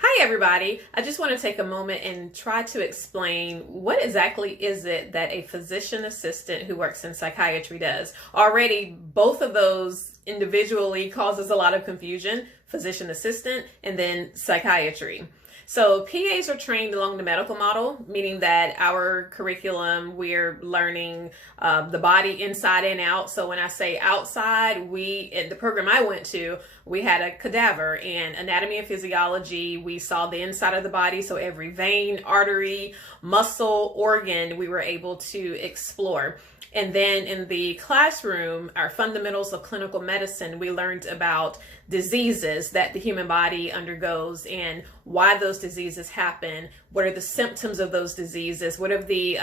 Hi everybody. I just want to take a moment and try to explain what exactly is it that a physician assistant who works in psychiatry does. Already, both of those individually causes a lot of confusion, physician assistant and then psychiatry. So PAs are trained along the medical model, meaning that our curriculum, we're learning the body inside and out. So when I say outside, in the program I went to, we had a cadaver and anatomy and physiology. We saw the inside of the body. So every vein, artery, muscle, organ, we were able to explore. And then in the classroom, our fundamentals of clinical medicine, we learned about diseases that the human body undergoes and why those diseases happen. What are the symptoms of those diseases? What are the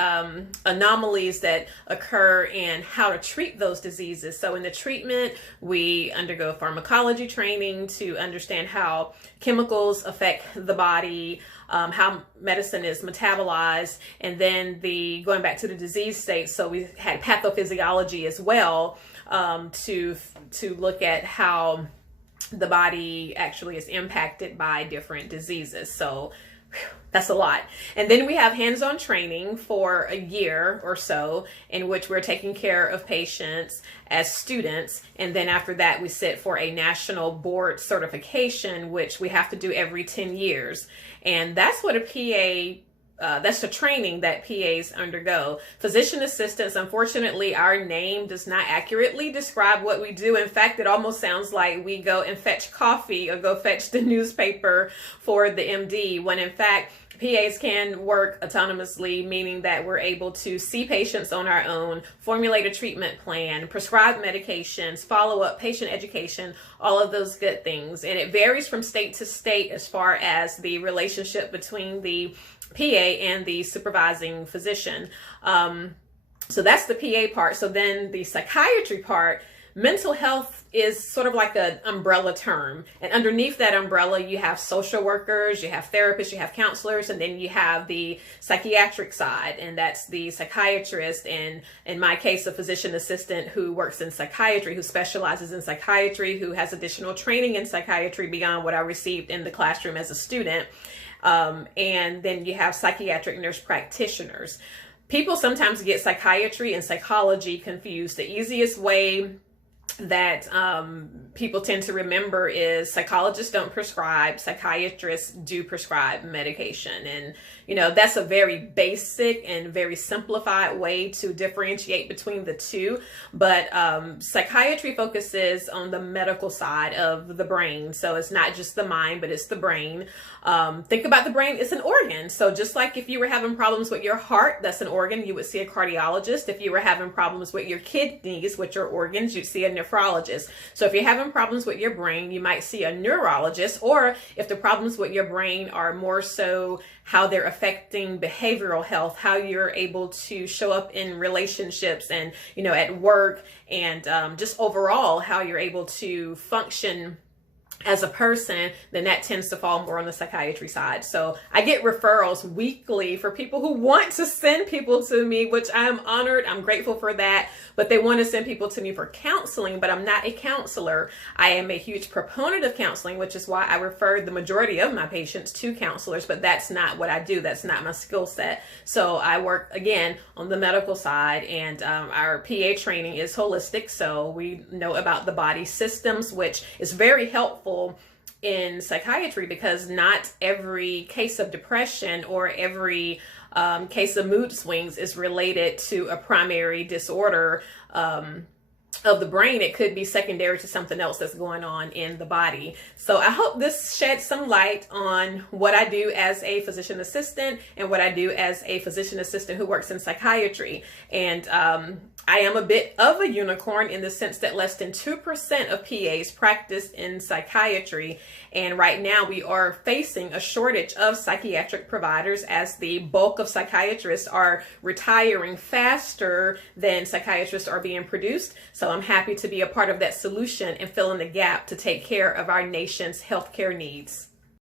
anomalies that occur and how to treat those diseases? So in the treatment, we undergo pharmacology training to understand how chemicals affect the body, how medicine is metabolized, and then going back to the disease state. So we had pathophysiology as well, to look at how the body actually is impacted by different diseases. So that's a lot. And then we have hands-on training for a year or so in which we're taking care of patients as students. And then after that, we sit for a national board certification, which we have to do every 10 years. And that's what a PA that's the training that PAs undergo. Physician assistants, unfortunately, our name does not accurately describe what we do. In fact, it almost sounds like we go and fetch coffee or go fetch the newspaper for the MD, when in fact, PAs can work autonomously, meaning that we're able to see patients on our own, formulate a treatment plan, prescribe medications, follow up patient education, all of those good things. And it varies from state to state as far as the relationship between the PA and the supervising physician. So that's the PA part. So then the psychiatry part, mental health is sort of like an umbrella term. And underneath that umbrella, you have social workers, you have therapists, you have counselors, and then you have the psychiatric side, and that's the psychiatrist, and in my case, a physician assistant who works in psychiatry, who specializes in psychiatry, who has additional training in psychiatry beyond what I received in the classroom as a student. And then you have psychiatric nurse practitioners. People sometimes get psychiatry and psychology confused. The easiest way that people tend to remember is psychologists don't prescribe, psychiatrists do prescribe medication. And, you know, that's a very basic and very simplified way to differentiate between the two. But psychiatry focuses on the medical side of the brain. So it's not just the mind, but it's the brain. Think about the brain, it's an organ. So just like if you were having problems with your heart, that's an organ, you would see a cardiologist. If you were having problems with your kidneys, which are organs, you'd see a nephrologist. So if you're having problems with your brain, you might see a neurologist. Or if the problems with your brain are more so how they're affecting behavioral health, how you're able to show up in relationships and, you know, at work, and just overall how you're able to function as a person, then that tends to fall more on the psychiatry side. So I get referrals weekly for people who want to send people to me, which I'm honored. I'm grateful for that. But they want to send people to me for counseling, but I'm not a counselor. I am a huge proponent of counseling, which is why I refer the majority of my patients to counselors, but that's not what I do. That's not my skill set. So I work, again, on the medical side, and our PA training is holistic. So we know about the body systems, which is very helpful in psychiatry, because not every case of depression or every case of mood swings is related to a primary disorder of the brain. It could be secondary to something else that's going on in the body. So I hope this sheds some light on what I do as a physician assistant and what I do as a physician assistant who works in psychiatry. And I am a bit of a unicorn in the sense that less than 2% of PAs practice in psychiatry. And right now we are facing a shortage of psychiatric providers as the bulk of psychiatrists are retiring faster than psychiatrists are being produced. So I'm happy to be a part of that solution and fill in the gap to take care of our nation's healthcare needs.